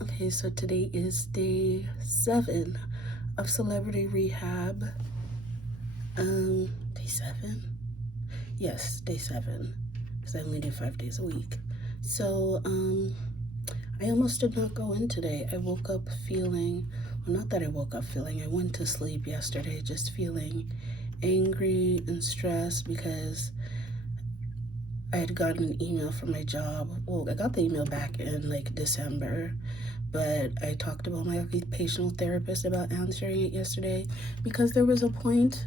Okay, so today is day 7 of Celebrity Rehab. Day 7? Yes, day 7. Because I only do 5 days a week. So, I almost did not go in today. I woke up feeling, well, not that I woke up feeling, I went to sleep yesterday just feeling angry and stressed because I had gotten an email from my job. Well, I got the email back in like December, but I talked about my occupational therapist about answering it yesterday because there was a point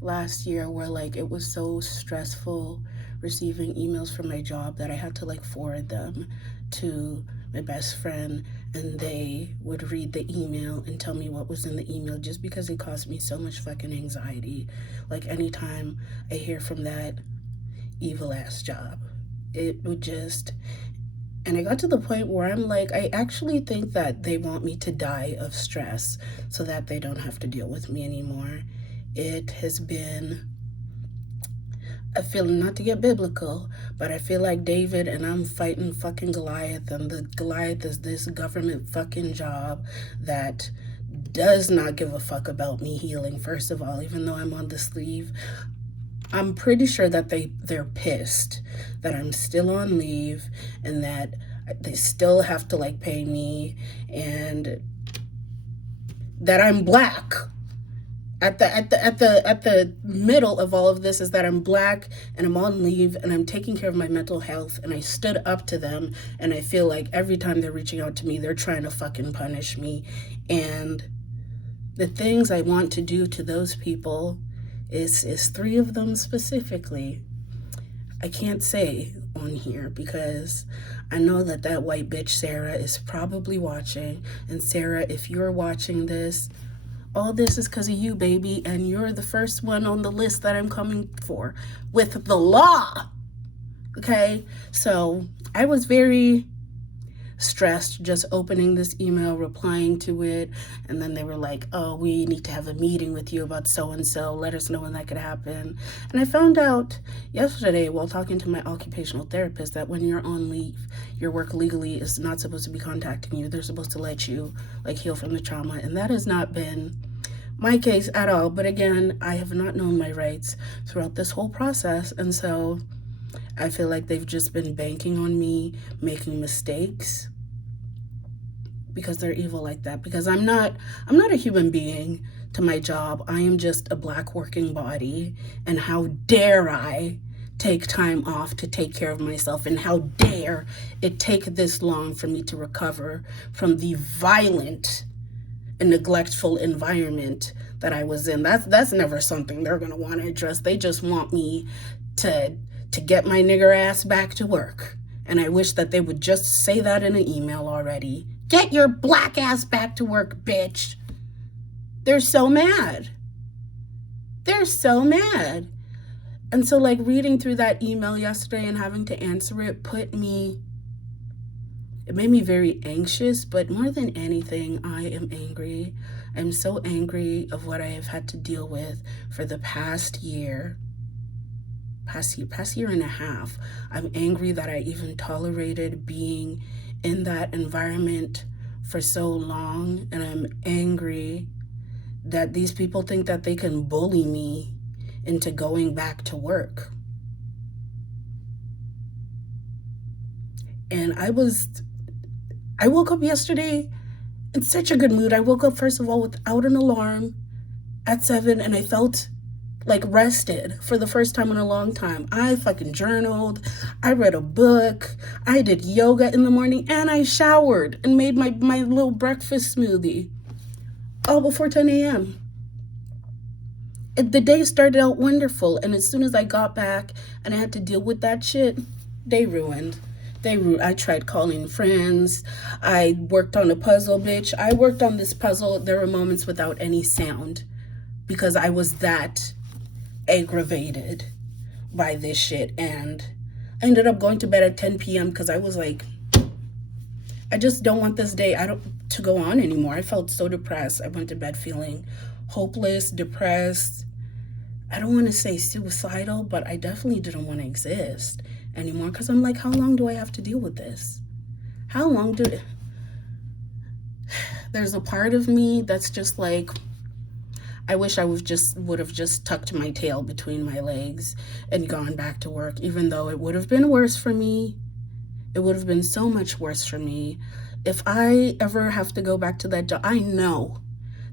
last year where like it was so stressful receiving emails from my job that I had to like forward them to my best friend, and they would read the email and tell me what was in the email just because it caused me so much fucking anxiety. Like anytime I hear from that evil ass job, it would just, and I got to the point where I'm like, I actually think that they want me to die of stress so that they don't have to deal with me anymore. It has been, I feel, not to get biblical, but I feel like David and I'm fighting fucking Goliath, and the Goliath is this government fucking job that does not give a fuck about me healing, first of all, even though I'm on the sleeve. I'm pretty sure that they're pissed that I'm still on leave and that they still have to like pay me, and that I'm black. At the middle of all of this is that I'm black and I'm on leave and I'm taking care of my mental health, and I stood up to them, and I feel like every time they're reaching out to me they're trying to fucking punish me. And the things I want to do to those people is 3 of them specifically. I can't say on here because I know that that white bitch Sarah is probably watching. And Sarah, if you're watching this, all this is because of you, baby, and you're the first one on the list that I'm coming for with the law. Okay? So I was very stressed just opening this email, replying to it, and then they were like, oh, we need to have a meeting with you about so and so, let us know when that could happen. And I found out yesterday while talking to my occupational therapist that when you're on leave, your work legally is not supposed to be contacting you. They're supposed to let you like heal from the trauma, and that has not been my case at all. But again, I have not known my rights throughout this whole process, and so I feel like they've just been banking on me making mistakes because they're evil like that. Because I'm not a human being to my job. I am just a black working body, and how dare I take time off to take care of myself, and how dare it take this long for me to recover from the violent and neglectful environment that I was in. That's never something they're gonna want to address. They just want me to get my nigger ass back to work. And I wish that they would just say that in an email already. Get your black ass back to work, bitch. They're so mad. They're so mad. And so like reading through that email yesterday and having to answer it it made me very anxious, but more than anything, I am angry. I'm so angry of what I have had to deal with for the past year and a half. I'm angry that I even tolerated being in that environment for so long, and I'm angry that these people think that they can bully me into going back to work. And I woke up yesterday in such a good mood. I woke up, first of all, without an alarm at 7, and I felt like rested for the first time in a long time. I fucking journaled, I read a book, I did yoga in the morning, and I showered and made my little breakfast smoothie all before 10 a.m. The day started out wonderful, and as soon as I got back and I had to deal with that shit, they ruined. I tried calling friends. I worked on a puzzle, bitch. I worked on this puzzle. There were moments without any sound because I was that aggravated by this shit. And I ended up going to bed at 10 p.m. because I was like, I just don't want this day to go on anymore. I felt so depressed. I went to bed feeling hopeless, depressed. I don't want to say suicidal, but I definitely didn't want to exist anymore because I'm like, how long do I have to deal with this? How long do There's a part of me that's just like, I wish I would have just tucked my tail between my legs and gone back to work, even though it would have been worse for me. It would have been so much worse for me. If I ever have to go back to that job, I know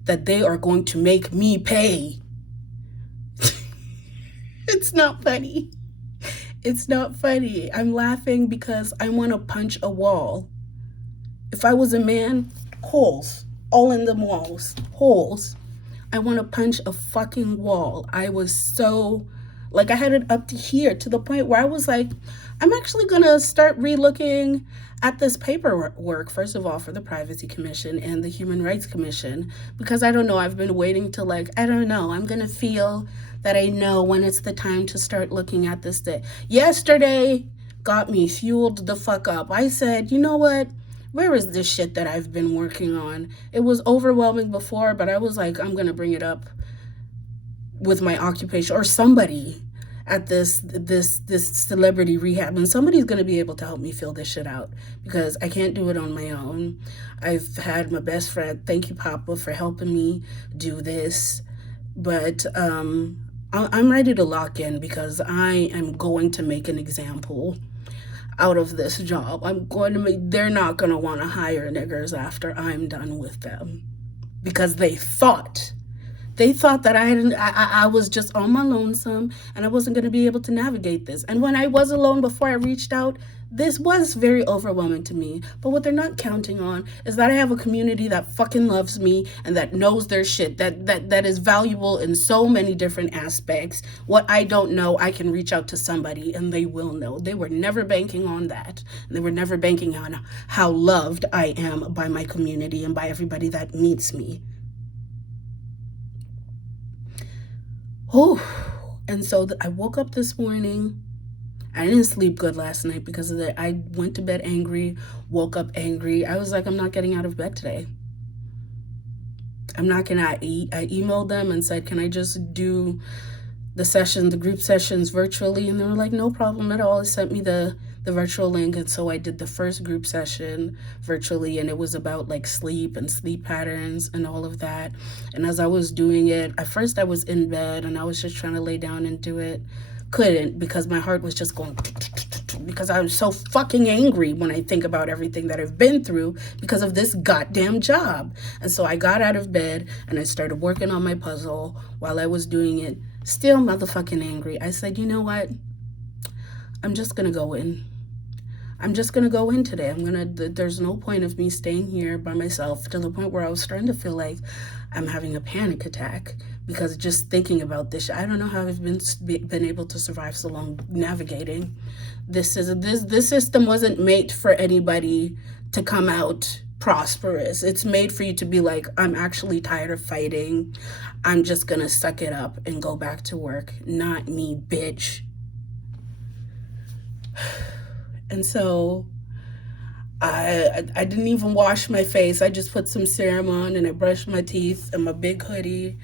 that they are going to make me pay. It's not funny. It's not funny. I'm laughing because I want to punch a wall. If I was a man, holes all in the walls, holes. I want to punch a fucking wall. I was so, like, I had it up to here to the point where I was like, I'm actually going to start re-looking at this paperwork, first of all, for the Privacy Commission and the Human Rights Commission, because I don't know, I've been waiting to, like, I don't know, I'm going to feel that I know when it's the time to start looking at this day. Yesterday got me fueled the fuck up. I said, you know what? Where is this shit that I've been working on? It was overwhelming before, but I was like, I'm going to bring it up with my occupation or somebody at this celebrity rehab, and somebody's going to be able to help me fill this shit out because I can't do it on my own. I've had my best friend, thank you Papa, for helping me do this, but I'm ready to lock in because I am going to make an example out of this job. They're not going to want to hire niggers after I'm done with them because they thought that I was just on my lonesome and I wasn't going to be able to navigate this. And when I was alone before I reached out, this was very overwhelming to me. But what they're not counting on is that I have a community that fucking loves me and that knows their shit, that is valuable in so many different aspects. What I don't know, I can reach out to somebody and they will know. They were never banking on that. They were never banking on how loved I am by my community and by everybody that meets me. Oh, and so I woke up this morning. I didn't sleep good last night because of that. I went to bed angry, woke up angry. I was like, I'm not getting out of bed today. I'm not gonna eat. I emailed them and said, can I just do the group sessions virtually? And they were like, no problem at all. They sent me the virtual link, and so I did the first group session virtually, and it was about like sleep and sleep patterns and all of that. And as I was doing it, at first I was in bed and I was just trying to lay down and do it. Couldn't, because my heart was just going, because I was so fucking angry when I think about everything that I've been through because of this goddamn job. And so I got out of bed and I started working on my puzzle while I was doing it, still motherfucking angry. I said, you know what? I'm just gonna go in. I'm just gonna go in today. There's no point of me staying here by myself, to the point where I was starting to feel like I'm having a panic attack because just thinking about this, I don't know how I've been able to survive so long navigating. This system wasn't made for anybody to come out prosperous. It's made for you to be like, I'm actually tired of fighting. I'm just gonna suck it up and go back to work. Not me, bitch. And so I didn't even wash my face. I just put some serum on and I brushed my teeth and my big hoodie.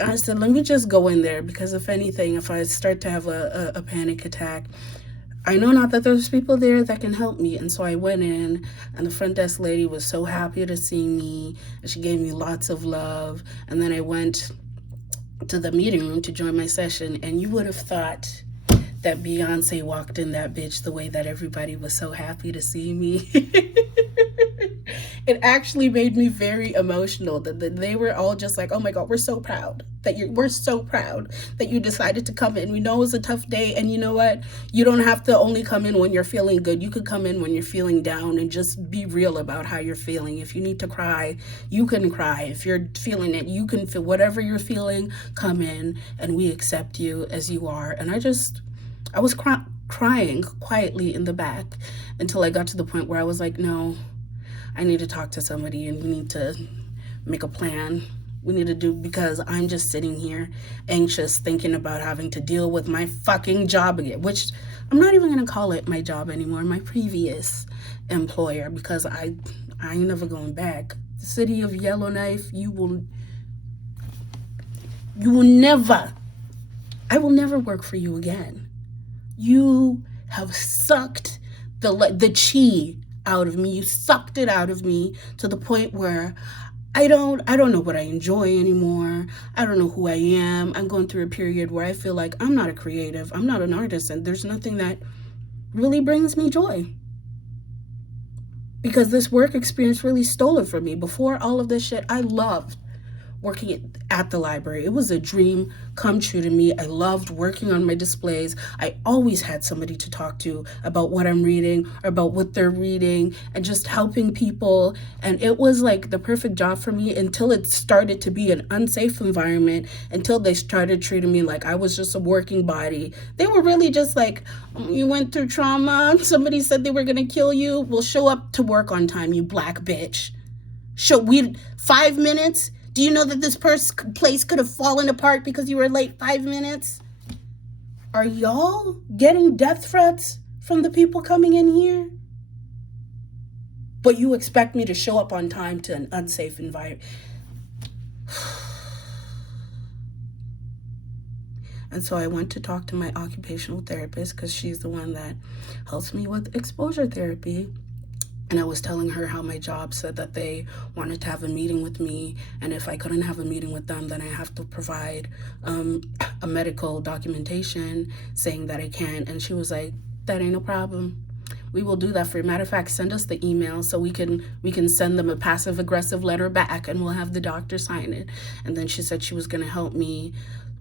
And I said, let me just go in there, because if anything, if I start to have a panic attack, I know not that there's people there that can help me. And so I went in, and the front desk lady was so happy to see me, and she gave me lots of love. And then I went to the meeting room to join my session, and you would have thought that Beyonce walked in that bitch the way that everybody was so happy to see me. It actually made me very emotional that they were all just like, oh my God, we're so proud that you decided to come in. We know it was a tough day, and you know what? You don't have to only come in when you're feeling good. You could come in when you're feeling down and just be real about how you're feeling. If you need to cry, you can cry. If you're feeling it, you can feel whatever you're feeling, come in, and we accept you as you are. And I was crying quietly in the back until I got to the point where I was like, no, I need to talk to somebody and we need to make a plan. We need to do, because I'm just sitting here anxious thinking about having to deal with my fucking job again, which I'm not even going to call it my job anymore, my previous employer, because I ain't never going back. The city of Yellowknife, I will never work for you again. You have sucked the chi out of me. You sucked it out of me to the point where I don't know what I enjoy anymore. I don't know who I am. I'm going through a period where I feel like I'm not a creative, I'm not an artist, and there's nothing that really brings me joy. Because this work experience really stole it from me. Before all of this shit, I loved working at the library. It was a dream come true to me. I loved working on my displays. I always had somebody to talk to about what I'm reading or about what they're reading and just helping people. And it was like the perfect job for me until it started to be an unsafe environment, until they started treating me like I was just a working body. They were really just like, you went through trauma. Somebody said they were going to kill you. Well, show up to work on time, you black bitch. 5 minutes? Do you know that this place could have fallen apart because you were late 5 minutes? Are y'all getting death threats from the people coming in here? But you expect me to show up on time to an unsafe environment. And so I went to talk to my occupational therapist because she's the one that helps me with exposure therapy. And I was telling her how my job said that they wanted to have a meeting with me. And if I couldn't have a meeting with them, then I have to provide a medical documentation saying that I can. And she was like, that ain't no problem. We will do that for you. Matter of fact, send us the email so we can send them a passive aggressive letter back and we'll have the doctor sign it. And then she said she was going to help me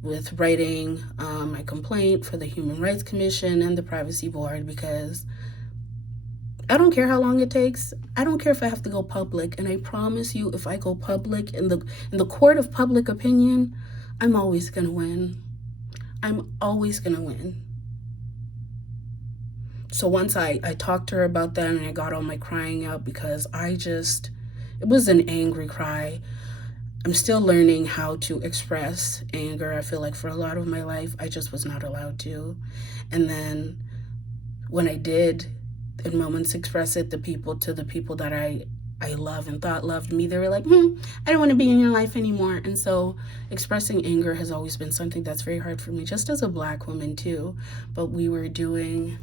with writing my complaint for the Human Rights Commission and the Privacy Board, because I don't care how long it takes. I don't care if I have to go public. And I promise you, if I go public in the court of public opinion, I'm always going to win. I'm always going to win. So once I talked to her about that and I got all my crying out, because it was an angry cry. I'm still learning how to express anger. I feel like for a lot of my life, I just was not allowed to. And then when I did, in moments, express it, the people that I love and thought loved me, they were like, I don't want to be in your life anymore. And so expressing anger has always been something that's very hard for me, just as a Black woman too. But we were doing,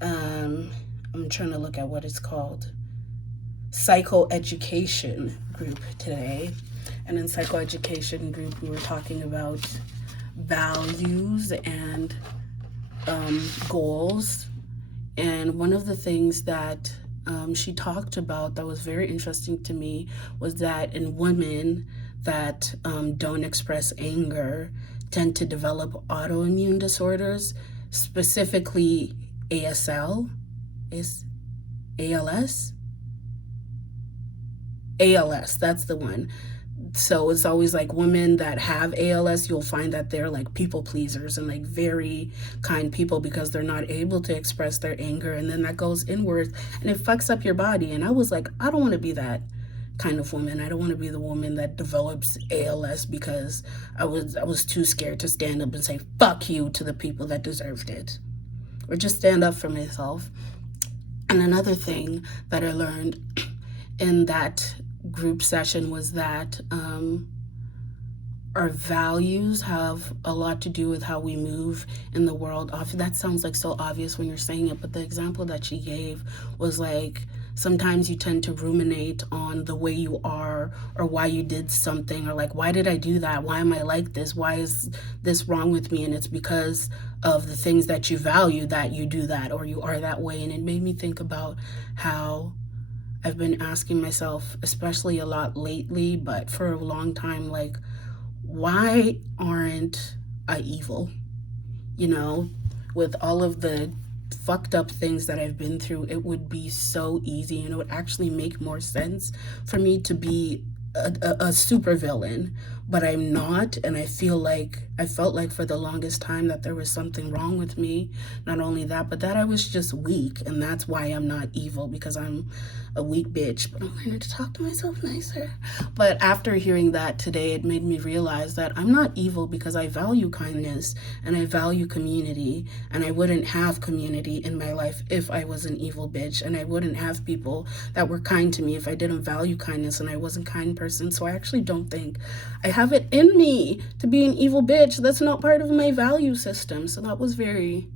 I'm trying to look at what it's called, psychoeducation group today. And in psychoeducation group, we were talking about values and goals. And one of the things that she talked about that was very interesting to me was that in women that don't express anger tend to develop autoimmune disorders, specifically ALS. ALS, that's the one. So it's always like women that have ALS, you'll find that they're like people pleasers and like very kind people because they're not able to express their anger, and then that goes inward and it fucks up your body. And I was like, I don't want to be that kind of woman. I don't want to be the woman that develops ALS because I was too scared to stand up and say fuck you to the people that deserved it, or just stand up for myself. And another thing that I learned in that group session was that our values have a lot to do with how we move in the world. That sounds like so obvious when you're saying it, but the example that she gave was like, sometimes you tend to ruminate on the way you are or why you did something, or like, why did I do that? Why am I like this? Why is this wrong with me? And it's because of the things that you value that you do that, or you are that way. And it made me think about how I've been asking myself, especially a lot lately, but for a long time, like, why aren't I evil? You know, with all of the fucked up things that I've been through, it would be so easy and it would actually make more sense for me to be a super villain, but I'm not. And I felt like for the longest time that there was something wrong with me. Not only that, but that I was just weak, and that's why I'm not evil, because I'm a weak bitch. But I'm learning to talk to myself nicer. But after hearing that today, it made me realize that I'm not evil because I value kindness and I value community, and I wouldn't have community in my life if I was an evil bitch, and I wouldn't have people that were kind to me if I didn't value kindness and I wasn't a kind person. So I actually don't think I have it in me to be an evil bitch. That's not part of my value system. So that was very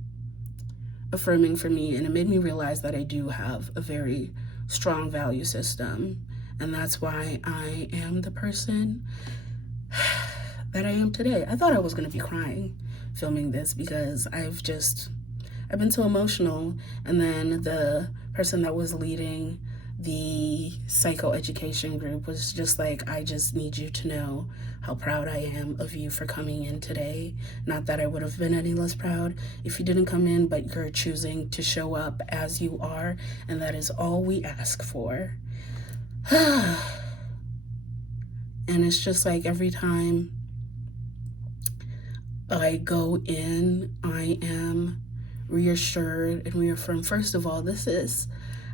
affirming for me, and it made me realize that I do have a very strong value system, and that's why I am the person that I am today. I thought I was going to be crying filming this because I've been so emotional. And then the person that was leading the psychoeducation group was just like, I just need you to know how proud I am of you for coming in today. Not that I would have been any less proud if you didn't come in, but you're choosing to show up as you are, and that is all we ask for. And it's just like every time I go in, I am reassured and reaffirmed. First of all, this is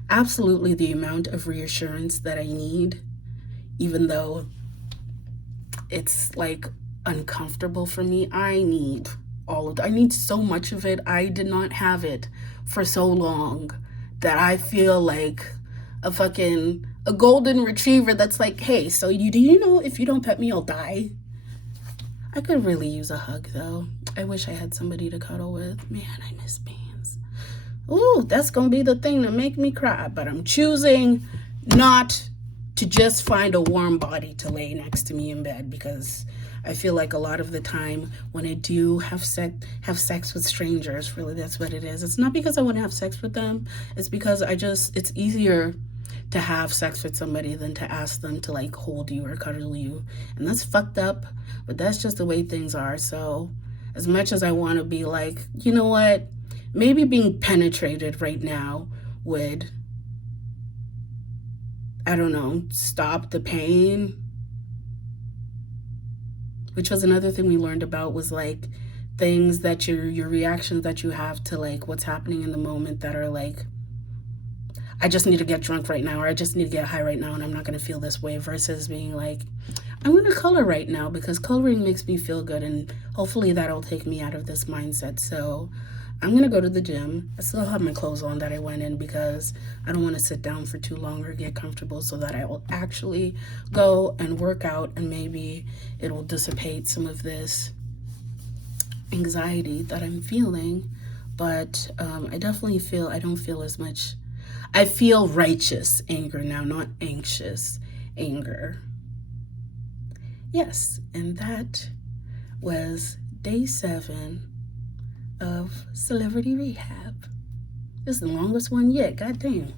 absolutely the amount of reassurance that I need, even though it's like uncomfortable for me. I need I need so much of it. I did not have it for so long that I feel like a golden retriever that's like, hey, so do you know if you don't pet me, I'll die? I could really use a hug, though. I wish I had somebody to cuddle with. Man, I miss Beans. Ooh, that's going to be the thing to make me cry. But I'm choosing not to just find a warm body to lay next to me in bed, because I feel like a lot of the time when I do have sex with strangers, really that's what it is. It's not because I want to have sex with them. It's because it's easier to have sex with somebody than to ask them to like hold you or cuddle you. And that's fucked up, but that's just the way things are. So as much as I want to be like, you know what, maybe being penetrated right now would, I don't know, stop the pain. Which was another thing we learned about, was like things that your reactions that you have to like what's happening in the moment that are like, I just need to get drunk right now, or I just need to get high right now, and I'm not going to feel this way, versus being like, I'm going to color right now because coloring makes me feel good, and hopefully that'll take me out of this mindset. So I'm going to go to the gym. I still have my clothes on that I went in because I don't want to sit down for too long or get comfortable, so that I will actually go and work out, and maybe it will dissipate some of this anxiety that I'm feeling. But I definitely feel, I don't feel as much, I feel righteous anger now, not anxious anger. Yes, and that was day 7 of Celebrity Rehab. This is the longest one yet, goddamn.